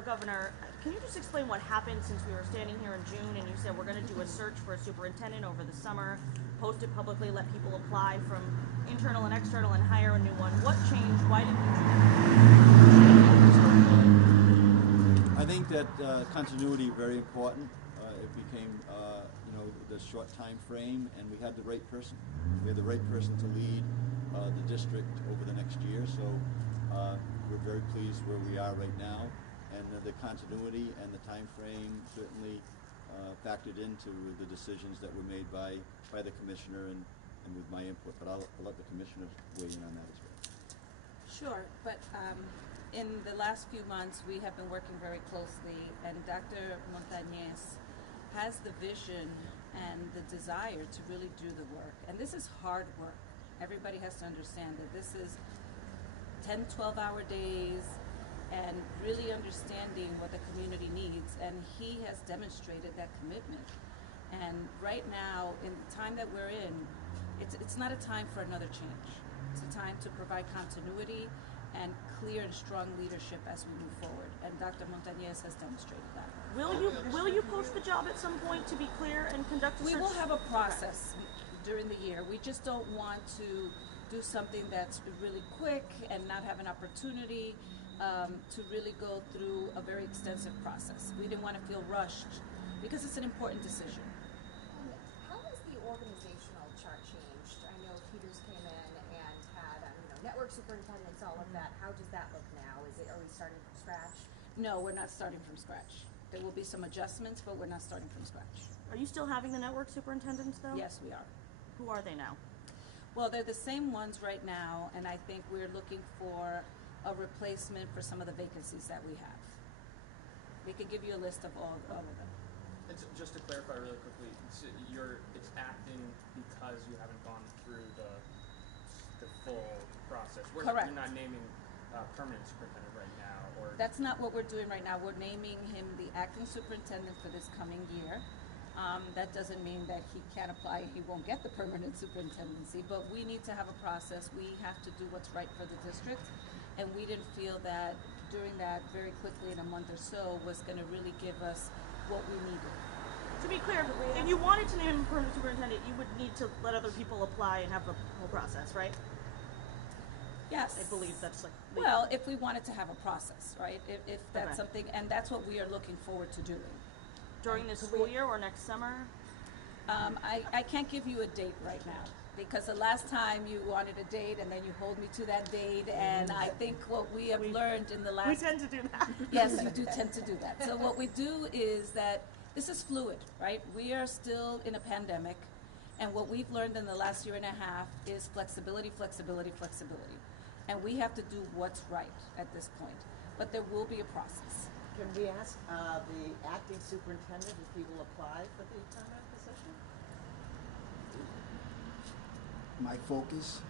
for Governor, can you just explain what happened since we were standing here in June and you said we're going to do a search for a superintendent over the summer, post it publicly, let people apply from internal and external, and hire a new one? What changed? Why didn't you do that? I think that continuity is very important. It became, the short time frame, and we had the right person. We had the right person to lead the district over the next year. So we're very pleased where we are right now, and the continuity and the time frame certainly factored into the decisions that were made by the commissioner and with my input. But I'll let the commissioners weigh in on that as well. Sure, but in the last few months we have been working very closely, and Dr. Montañez has the vision and the desire to really do the work. And this is hard work. Everybody has to understand that this is 10, 12-hour days and really understanding what the community needs. And he has demonstrated that commitment. And right now, in the time that we're in, it's not a time for another change. It's a time to provide continuity and clear and strong leadership as we move forward. And Dr. Montañez has demonstrated that. Will you post the job at some point, to be clear, and conduct a search? We will have a process during the year. We just don't want to do something that's really quick and not have an opportunity to really go through a very extensive process. We didn't want to feel rushed because it's an important decision. How has the organizational chart changed? I know Peters came in and had network superintendents, all of that. How does that look now? Are we starting from scratch? No, we're not starting from scratch. There will be some adjustments, but we're not starting from scratch. Are you still having the network superintendents, though? Yes, we are. Who are they now? Well, they're the same ones right now, and I think we're looking for a replacement for some of the vacancies that we have. We can give you a list of all of them. Just to clarify really quickly, it's acting because you haven't gone through the full process. Correct. You're not naming permanent superintendent right now, or that's not what we're doing right now. We're naming him the acting superintendent for this coming year. That doesn't mean that he can't apply, he won't get the permanent superintendency, but we need to have a process. We have to do what's right for the district, and we didn't feel that doing that very quickly in a month or so was going to really give us what we needed. To be clear, if you wanted to name him permanent superintendent, you would need to let other people apply and have the whole process, right? Yes. I believe that's like... Well, if we wanted to have a process, right? If that's Okay. something, and that's what we are looking forward to doing. During this school year or next summer? I can't give you a date right now, because the last time you wanted a date and then you hold me to that date, and I think what we have learned in the last... We tend to do that. Yes, you do tend to do that. So what we do is that this is fluid, right? We are still in a pandemic, and what we've learned in the last year and a half is flexibility, flexibility, flexibility. And we have to do what's right at this point. But there will be a process. Can we ask the acting superintendent if he will apply for the permanent position? My focus.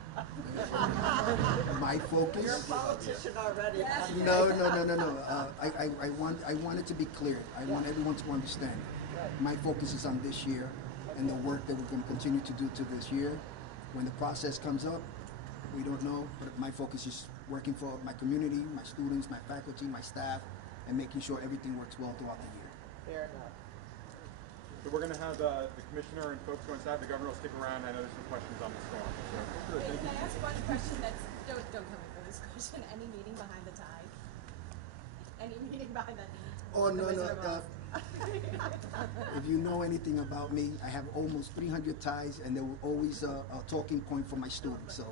My focus. You're a politician already. Yes. No. I want it to be clear. I want everyone to understand. Right. My focus is on this year and the work that we're going to continue to do to this year. When the process comes up, we don't know, but my focus is working for my community, my students, my faculty, my staff, and making sure everything works well throughout the year. Fair enough. So we're going to have the commissioner and folks go inside. The governor will stick around. I know there's some questions on this one. So, Wait, can I ask one question that's, don't come in for this question. Any meeting behind the tie? Any meeting behind the Oh, no. Wizard of Oz? If you know anything about me, I have almost 300 ties, and they were always a talking point for my students. So.